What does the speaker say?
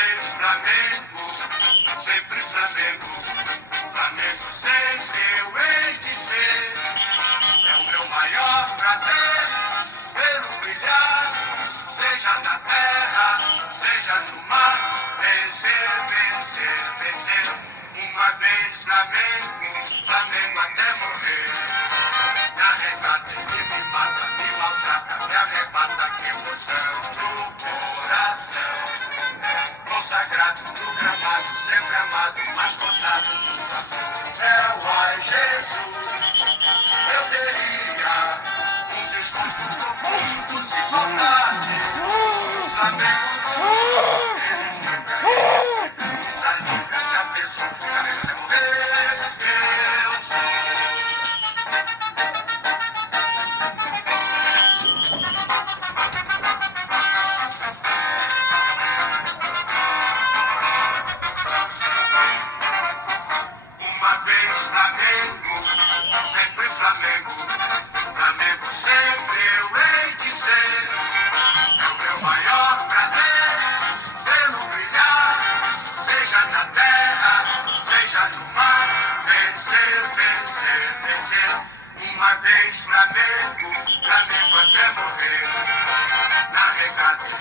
vez Flamengo, sempre Flamengo, Flamengo sempre eu hei de ser. É o meu maior prazer vê-lo brilhar, seja na terra, seja no mar. Vencer, vencer, vencer. Uma vez Flamengo, Flamengo até morrer. Me arrebata e me mata, me maltrata, me arrebata, que emoção do coração. Consagrado no gramado, sempre amado, mascotado nunca foi. É o ai Jesus, eu teria um desgosto profundo se faltasse o Flamengo no já pensou, cabeça até morrer, eu uma vez Flamengo, sempre Flamengo, Flamengo sempre eu hei de ser. É o meu maior prazer vê-lo brilhar, seja na terra, seja no mar. Vencer, vencer, vencer. Uma vez Flamengo, Flamengo até morrer. Na regata